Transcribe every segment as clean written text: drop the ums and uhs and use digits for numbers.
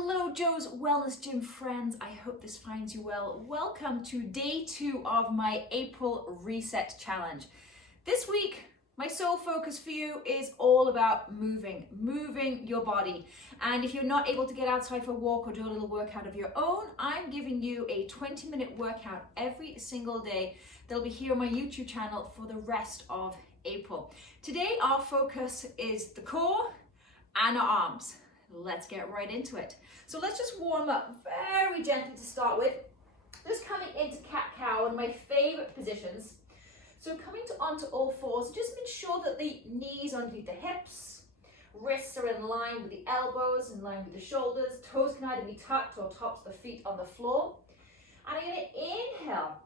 Hello, Joe's Wellness Gym friends. I hope this finds you well. Welcome to day 2 of my April Reset Challenge. This week, my sole focus for you is all about moving your body. And if you're not able to get outside for a walk or do a little workout of your own, I'm giving you a 20-minute workout every single day. They'll be here on my YouTube channel for the rest of April. Today, our focus is the core and our arms. Let's get right into it. So let's just warm up very gently to start with. Just coming into cat-cow, one of my favorite positions. So coming onto all fours, just make sure that the knees are underneath the hips, wrists are in line with the elbows, in line with the shoulders, toes can either be tucked or tops of the feet on the floor. And I'm going to inhale,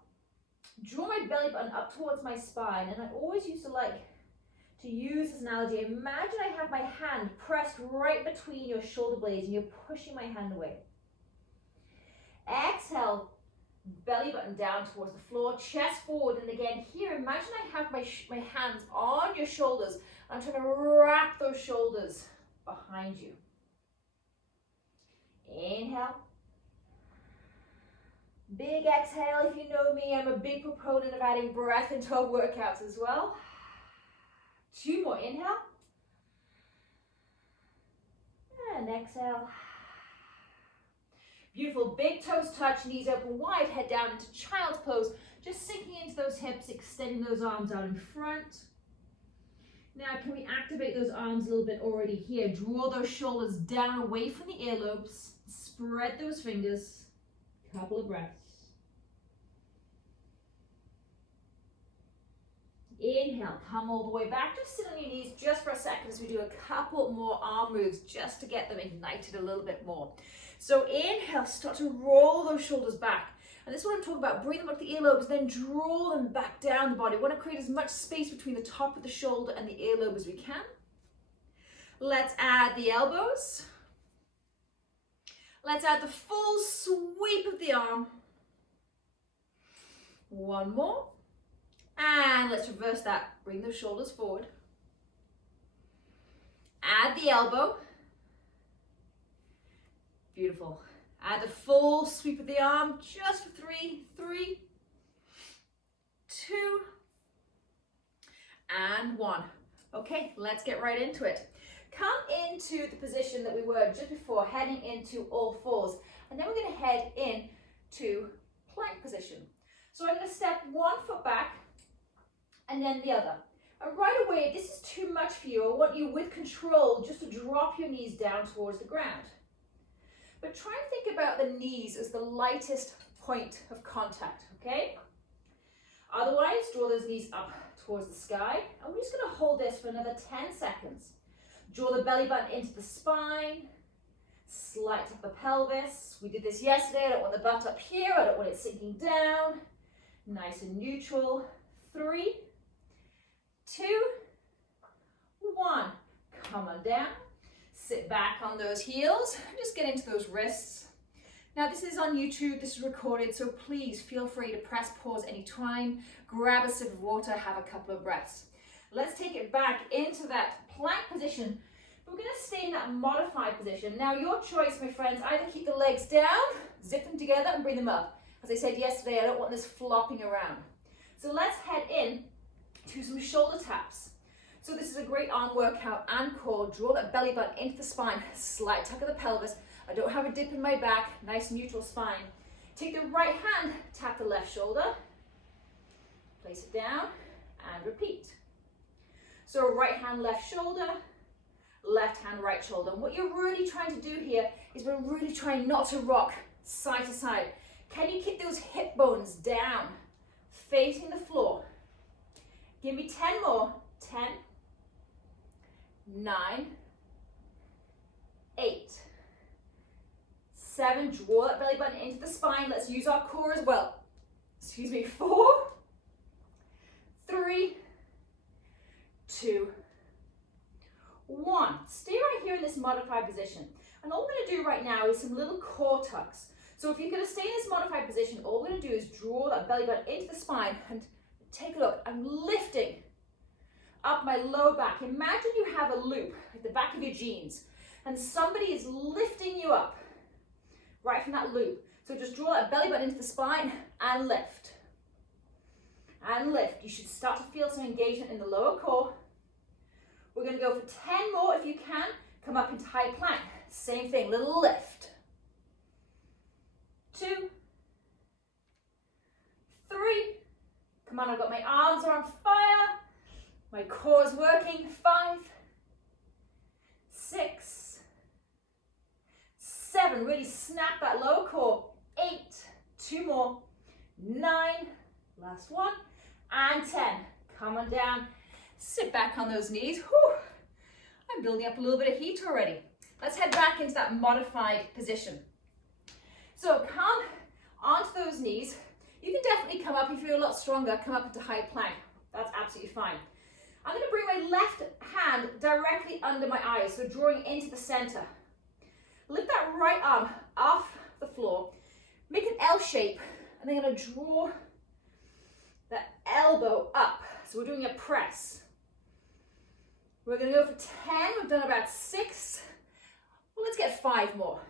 draw my belly button up towards my spine, and I always used to like to use this analogy. Imagine I have my hand pressed right between your shoulder blades and you're pushing my hand away. Exhale, belly button down towards the floor, chest forward, and again here, imagine I have my hands on your shoulders. I'm trying to wrap those shoulders behind you. Inhale. Big exhale. If you know me, I'm a big proponent of adding breath into our workouts as well. 2 more, inhale. And exhale. Beautiful, big toes touch, knees open wide, head down into child's pose. Just sinking into those hips, extending those arms out in front. Now, can we activate those arms a little bit already here? Draw those shoulders down away from the earlobes. Spread those fingers. Couple of breaths. Inhale, come all the way back. Just sit on your knees just for a second as we do a couple more arm moves just to get them ignited a little bit more. So inhale, start to roll those shoulders back. And this is what I'm talking about. Bring them up the earlobes, then draw them back down the body. We want to create as much space between the top of the shoulder and the earlobe as we can. Let's add the elbows. Let's add the full sweep of the arm. One more. And let's reverse that. Bring those shoulders forward. Add the elbow. Beautiful. Add the full sweep of the arm just for 3, 3, 2, and 1. Okay, let's get right into it. Come into the position that we were just before, heading into all fours. And then we're going to head into plank position. So I'm going to step 1 foot back, and then the other. And right away, if this is too much for you, I want you with control just to drop your knees down towards the ground. But try and think about the knees as the lightest point of contact, okay? Otherwise, draw those knees up towards the sky. And we're just gonna hold this for another 10 seconds. Draw the belly button into the spine, slight up the pelvis. We did this yesterday. I don't want the butt up here. I don't want it sinking down. Nice and neutral. 3, 2, 1. Come on down. Sit back on those heels. Just get into those wrists. Now this is on YouTube. This is recorded, so please feel free to press pause anytime. Grab a sip of water. Have a couple of breaths. Let's take it back into that plank position. We're going to stay in that modified position. Now your choice, my friends. Either keep the legs down, zip them together, and bring them up. As I said yesterday, I don't want this flopping around. So let's head in to some shoulder taps. So this is a great arm workout and core. Draw that belly button into the spine, slight tuck of the pelvis. I don't have a dip in my back, nice neutral spine. Take the right hand, tap the left shoulder, place it down, and repeat. So right hand, left shoulder, left hand, right shoulder. And what you're really trying to do here is we're really trying not to rock side to side. Can you keep those hip bones down, facing the floor? Give me 10 more. 10, 9, 8, 7. Draw that belly button into the spine. Let's use our core as well. 4, 3, 2, 1. Stay right here in this modified position. And all we're going to do right now is some little core tucks. So if you're going to stay in this modified position, all we're going to do is draw that belly button into the spine and take a look. I'm lifting up my low back. Imagine you have a loop at the back of your jeans and somebody is lifting you up. right from that loop. So just draw that belly button into the spine and lift. And lift. You should start to feel some engagement in the lower core. We're going to go for 10 more if you can. Come up into high plank. Same thing, little lift. 2, 3. Come on, I've got my arms are on fire. My core is working. 5, 6, 7. Really snap that lower core. 8. 2 more. 9. Last one. And 10. Come on down. Sit back on those knees. Whew. I'm building up a little bit of heat already. Let's head back into that modified position. So come onto those knees. You can definitely come up if you're a lot stronger, come up into high plank. That's absolutely fine. I'm going to bring my left hand directly under my eyes, so drawing into the center. Lift that right arm off the floor. Make an L shape, and then I'm going to draw that elbow up. So we're doing a press. We're going to go for 10. We've done about 6. Well, let's get 5 more.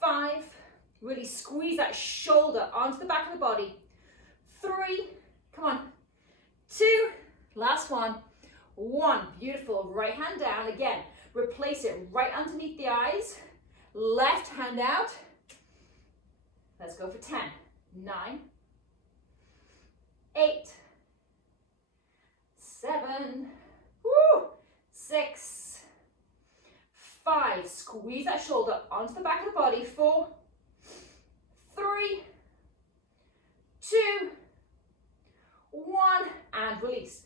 5. Really squeeze that shoulder onto the back of the body. 3. Come on. 2. Last one. 1. Beautiful. Right hand down. Again, replace it right underneath the eyes. Left hand out. Let's go for 10. 9. 8. 7. 6. 5. Squeeze that shoulder onto the back of the body. 4. 3. 2. 1. And release.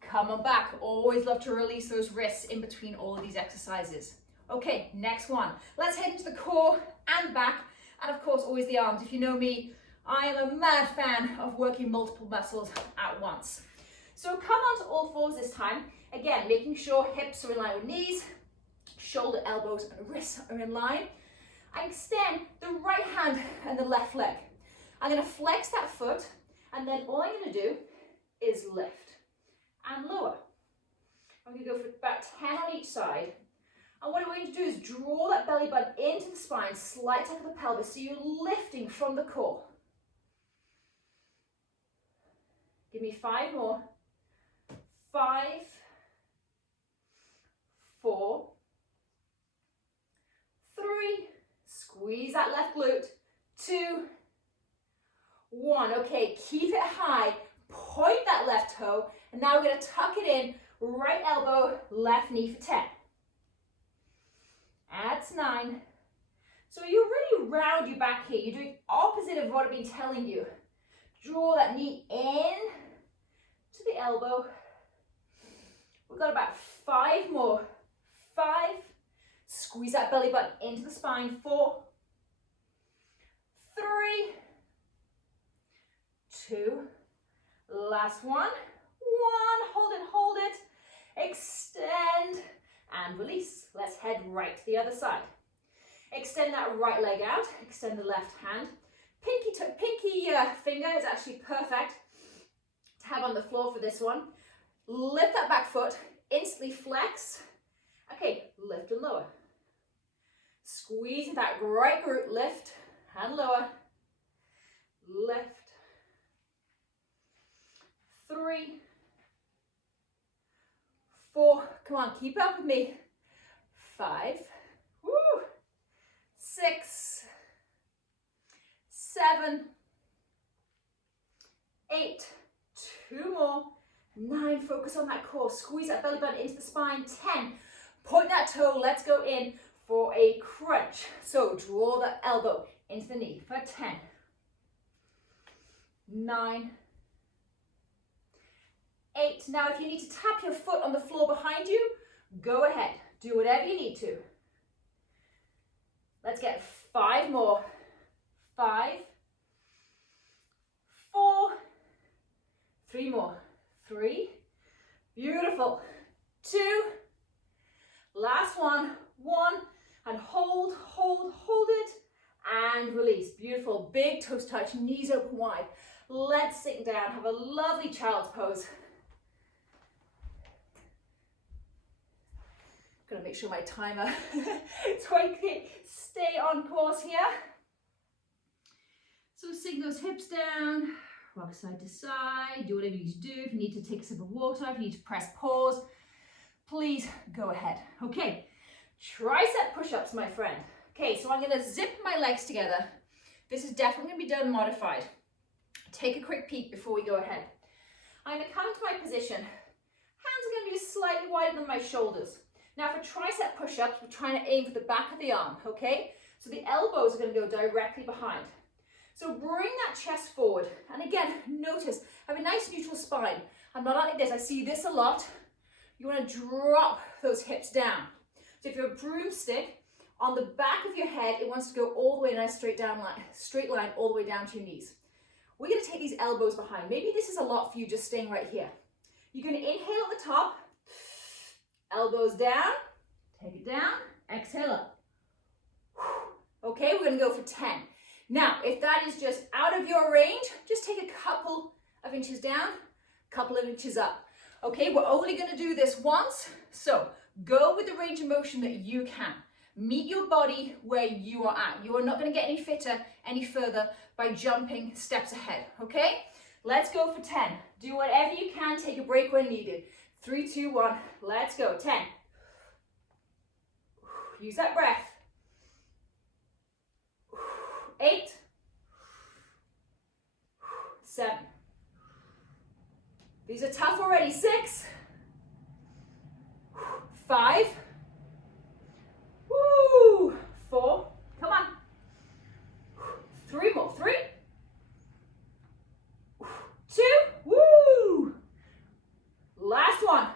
Come on back. Always love to release those wrists in between all of these exercises. Okay, next one. Let's head into the core and back. And of course, always the arms. If you know me, I am a mad fan of working multiple muscles at once. So come onto all fours this time. Again, making sure hips are in line with knees, shoulder, elbows, and wrists are in line. I extend the right hand and the left leg. I'm going to flex that foot, and then all I'm going to do is lift and lower. I'm going to go for about 10 on each side. And what I'm going to do is draw that belly button into the spine, slight tuck of the pelvis, so you're lifting from the core. Give me 5 more. 5, 4, 3, squeeze that left glute, 2, 1. Okay, keep it high, point that left toe, and now we're going to tuck it in, right elbow, left knee for 10. That's 9. So you really round your back here. You're doing opposite of what I've been telling you. Draw that knee in to the elbow. We've got about 5 more. 5. Squeeze that belly button into the spine. 4. 3. 2. Last one. 1. Hold it, hold it. Extend and release. Let's head right to the other side. Extend that right leg out. Extend the left hand. Pinky finger is actually perfect to have on the floor for this one. Lift that back foot, instantly flex. Okay, lift and lower. Squeeze that right glute, lift and lower. Lift. 3, 4, come on, keep up with me. 5, 6, 7, 8, 2 more. 9, focus on that core. Squeeze that belly button into the spine. 10, point that toe. Let's go in for a crunch. So draw the elbow into the knee for 10, 9, 8. Now if you need to tap your foot on the floor behind you, go ahead. Do whatever you need to. Let's get 5 more. 5, 4, 3 more. 3, beautiful. 2, last one. 1, and hold it, and release. Beautiful, big toes touch, knees open wide. Let's sit down, have a lovely child's pose. Gotta make sure my timer 20, stay on course here. So sink those hips down, rock side to side, do whatever you need to do. If you need to take a sip of water, if you need to press pause, please go ahead. Okay, tricep push-ups, my friend. Okay, so I'm gonna zip my legs together. This is definitely gonna be done modified. Take a quick peek before we go ahead. I'm gonna come to my position. Hands are gonna be slightly wider than my shoulders. Now for tricep push-ups, we're trying to aim for the back of the arm, okay? So the elbows are gonna go directly behind. So bring that chest forward. And again, notice, I have a nice neutral spine. I'm not like this, I see this a lot. You wanna drop those hips down. So if you're a broomstick, on the back of your head, it wants to go all the way, nice straight line all the way down to your knees. We're gonna take these elbows behind. Maybe this is a lot for you just staying right here. You're gonna inhale at the top, elbows down, take it down, exhale up. Okay, we're gonna go for 10. Now, if that is just out of your range, just take a couple of inches down, couple of inches up. Okay, we're only gonna do this once, so go with the range of motion that you can. Meet your body where you are at. You are not gonna get any fitter, any further by jumping steps ahead, okay? Let's go for 10. Do whatever you can, take a break when needed. 3, 2, 1, let's go, 10. Use that breath. 8, 7. These are tough already. 6, 5, 4, come on. 3 more, 3, 2, woo. Last one.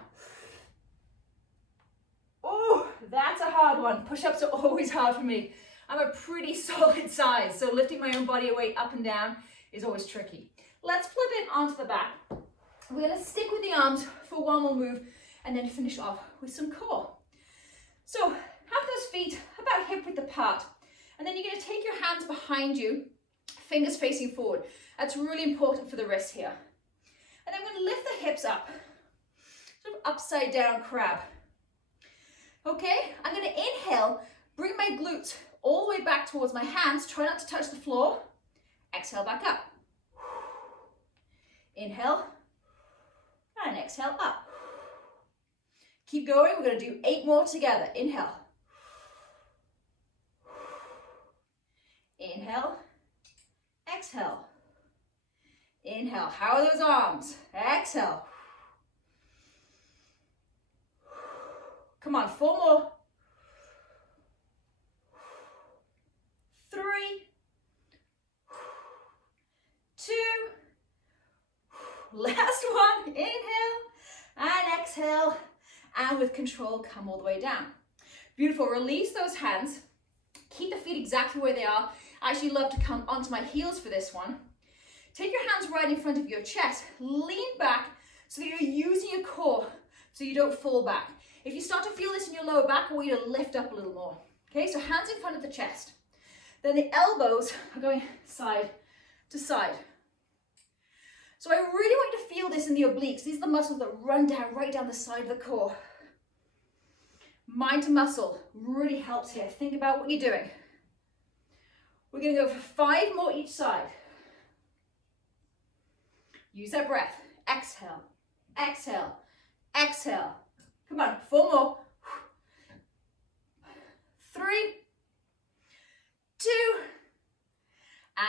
Oh, that's a hard one. Push-ups are always hard for me. I'm a pretty solid size, so lifting my own body weight up and down is always tricky. Let's flip it onto the back. We're gonna stick with the arms for one more move and then finish off with some core. So have those feet about hip width apart, and then you're gonna take your hands behind you, fingers facing forward. That's really important for the wrist here. And then we're gonna lift the hips up, sort of upside down crab. Okay, I'm gonna inhale, bring my glutes all the way back towards my hands, try not to touch the floor. Exhale back up. Inhale, and exhale up. Keep going, we're gonna do 8 more together. Inhale. Inhale, exhale. Inhale, how are those arms? Exhale. Come on, 4 more. 3, 2, last one. Inhale and exhale, and with control, come all the way down. Beautiful, release those hands. Keep the feet exactly where they are. I actually love to come onto my heels for this one. Take your hands right in front of your chest. Lean back so that you're using your core so you don't fall back. If you start to feel this in your lower back, I want you to lift up a little more. Okay, so hands in front of the chest. Then the elbows are going side to side. So I really want you to feel this in the obliques. These are the muscles that run down, right down the side of the core. Mind to muscle really helps here. Think about what you're doing. We're going to go for 5 more each side. Use that breath. Exhale, exhale, exhale. Come on, 4 more. 3, 2,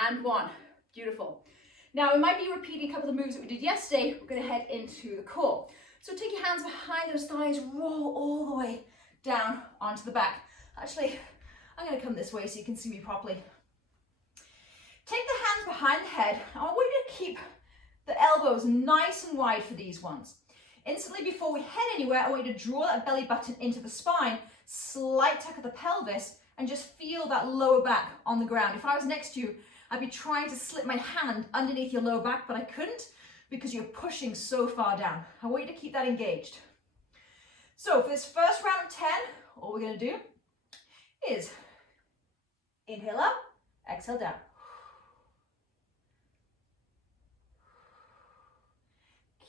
and 1. Beautiful. Now we might be repeating a couple of the moves that we did yesterday. We're going to head into the core. So take your hands behind those thighs, roll all the way down onto the back. Actually, I'm going to come this way so you can see me properly. Take the hands behind the head. I want you to keep the elbows nice and wide for these ones. Instantly before we head anywhere, I want you to draw that belly button into the spine, slight tuck of the pelvis, and just feel that lower back on the ground. If I was next to you, I'd be trying to slip my hand underneath your lower back, but I couldn't because you're pushing so far down. I want you to keep that engaged. So for this first round of 10, all we're going to do is inhale up, exhale down.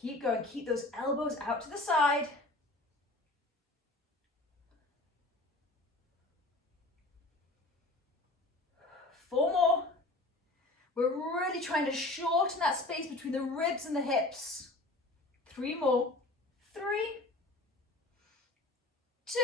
Keep going, keep those elbows out to the side. . 4 more. We're really trying to shorten that space between the ribs and the hips. 3 more. 3, 2,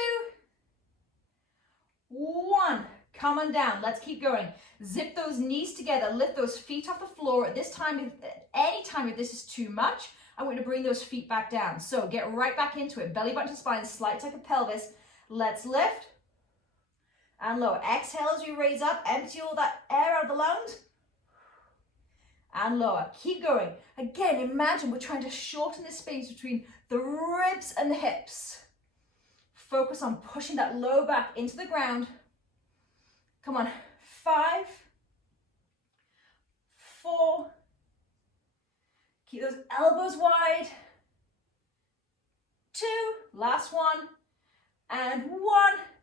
1. Come on down. Let's keep going. Zip those knees together. Lift those feet off the floor. At this time, any time if this is too much, I want you to bring those feet back down. So get right back into it. Belly button to spine, slight tuck of pelvis. Let's lift and lower. Exhale as you raise up. Empty all that air out of the lungs. And lower. Keep going. Again, imagine we're trying to shorten the space between the ribs and the hips. Focus on pushing that low back into the ground. Come on. 5, 4. Keep those elbows wide. 2. Last one. And 1.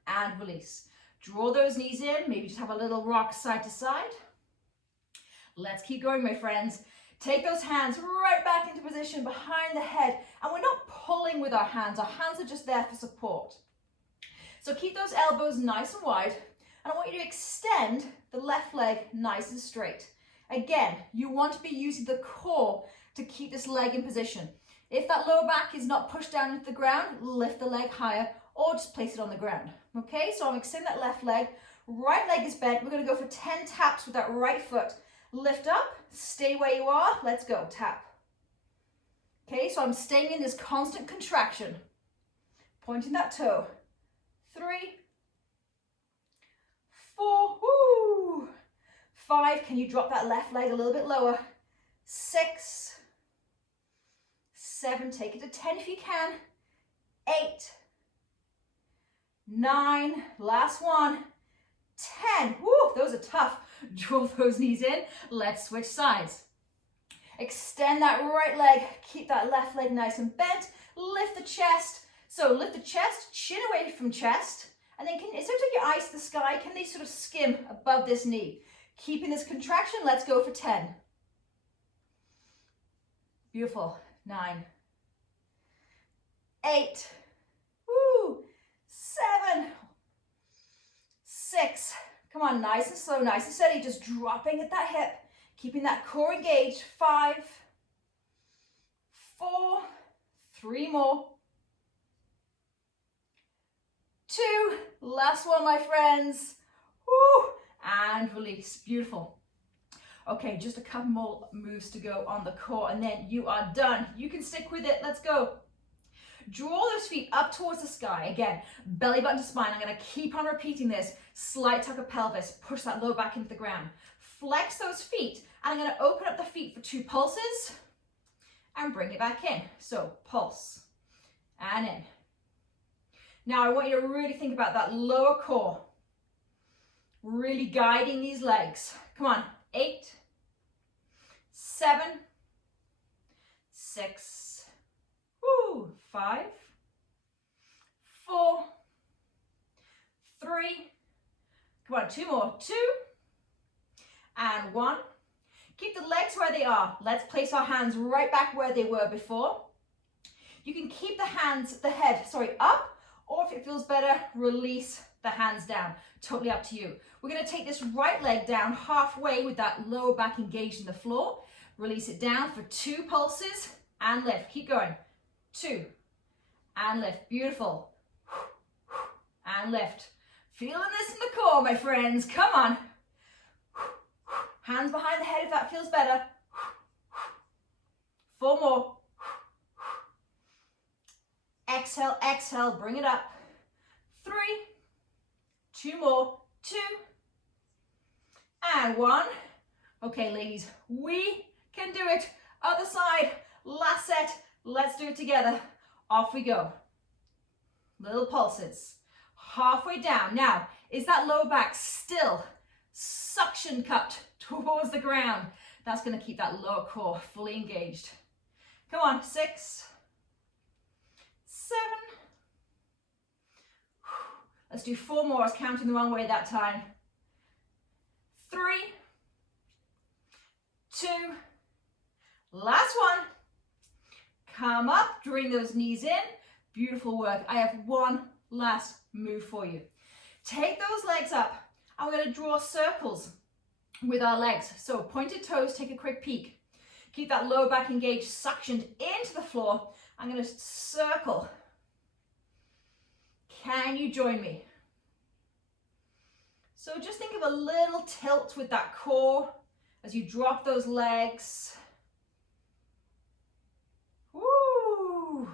And release. Draw those knees in. Maybe just have a little rock side to side. Let's keep going, my friends. Take those hands right back into position behind the head. And we're not pulling with our hands. Our hands are just there for support. So keep those elbows nice and wide. And I want you to extend the left leg nice and straight. Again, you want to be using the core to keep this leg in position. If that lower back is not pushed down into the ground, lift the leg higher or just place it on the ground. Okay, so I'm extending that left leg. Right leg is bent. We're going to go for 10 taps with that right foot. Lift up, stay where you are. Let's go, tap. Okay, so I'm staying in this constant contraction. Pointing that toe. 3, 4, woo. 5, can you drop that left leg a little bit lower? 6, 7, take it to 10 if you can. 8, 9, last one. 10, woo, those are tough. Draw those knees in. Let's switch sides. Extend that right leg. Keep that left leg nice and bent. Lift the chest. So lift the chest, chin away from chest. And then instead of taking your eyes to the sky, can they sort of skim above this knee? Keeping this contraction, let's go for 10. Beautiful. 9, 8, woo, 7, 6. Come on, nice and slow, nice and steady, just dropping at that hip, keeping that core engaged. 5, 4, 3 more. 2, last one, my friends. Woo, and release. Beautiful. Okay, just a couple more moves to go on the core, and then you are done. You can stick with it. Let's go. Draw those feet up towards the sky. Again, belly button to spine. I'm going to keep on repeating this. Slight tuck of pelvis. Push that low back into the ground. Flex those feet. And I'm going to open up the feet for 2 pulses and bring it back in. So pulse and in. Now I want you to really think about that lower core. Really guiding these legs. Come on. 8, 7, 6, 5, 4, 3, come on, 2 more, 2, and 1. Keep the legs where they are. Let's place our hands right back where they were before. You can keep the head up, or if it feels better, release the hands down. Totally up to you. We're going to take this right leg down halfway with that lower back engaged in the floor. Release it down for 2 pulses and lift. Keep going. 2 and lift. Beautiful. And lift. Feeling this in the core, my friends. Come on. Hands behind the head if that feels better. 4 more. Exhale, exhale, bring it up. 3, 2 more. 2 and 1. Okay, ladies, we can do it. Other side, last set. Let's do it together. Off we go. Little pulses. Halfway down. Now, is that lower back still suction cupped towards the ground? That's going to keep that lower core fully engaged. Come on, 6, 7. Let's do 4 more. I was counting the wrong way that time. 3, 2, last one. Come up, bring those knees in. Beautiful work. I have one last move for you. Take those legs up. I'm going to draw circles. with our legs. So pointed toes, take a quick peek. Keep that lower back engaged, suctioned into the floor. I'm going to circle. Can you join me? So just think of a little tilt with that core as you drop those legs. Woo!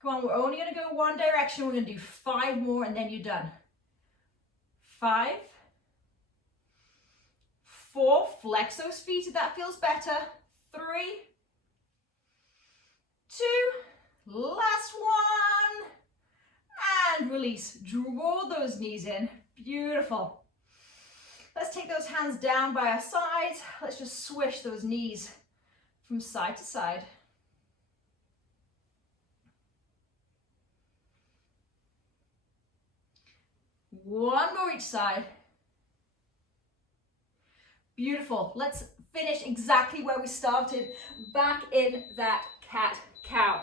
Come on, we're only going to go one direction. We're going to do 5 more and then you're done. 5, 4, flex those feet if that feels better. 3, 2, last one, and release. Draw those knees in. Beautiful. Let's take those hands down by our sides. Let's just swish those knees from side to side. One more each side. Beautiful. Let's finish exactly where we started, back in that cat-cow.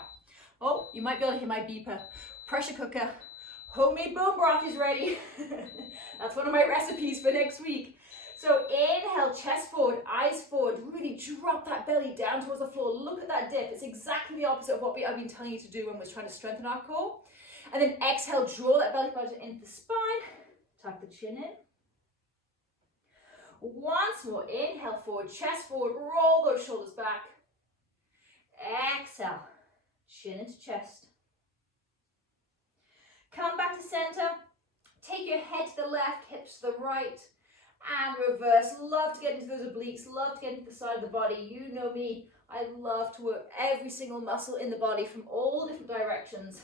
Oh, you might be able to hear my beeper. Pressure cooker. Homemade bone broth is ready. That's one of my recipes for next week. So inhale, chest forward, eyes forward. Really drop that belly down towards the floor. Look at that dip. It's exactly the opposite of what I've been telling you to do when we're trying to strengthen our core. And then exhale, draw that belly button into the spine. Tuck the chin in. Once more, inhale forward, chest forward, roll those shoulders back. Exhale, chin into chest. Come back to center. Take your head to the left, hips to the right, and reverse. Love to get into those obliques, love to get into the side of the body. You know me, I love to work every single muscle in the body from all different directions.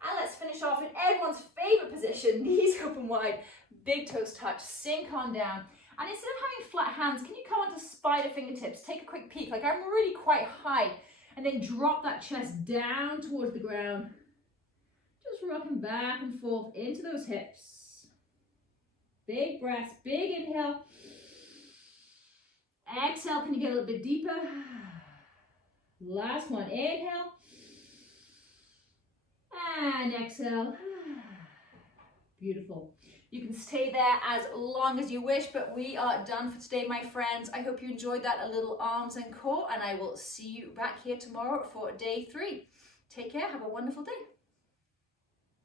And let's finish off in everyone's favorite position, knees open wide, big toes touch, sink on down. And instead of having flat hands, can you come onto spider fingertips? Take a quick peek, like I'm really quite high. And then drop that chest down towards the ground. Just rocking back and forth into those hips. Big breaths, big inhale. Exhale, can you get a little bit deeper? Last one, inhale. And exhale. Beautiful. You can stay there as long as you wish, but we are done for today, my friends. I hope you enjoyed that, a little arms and core, and I will see you back here tomorrow for day 3. Take care. Have a wonderful day.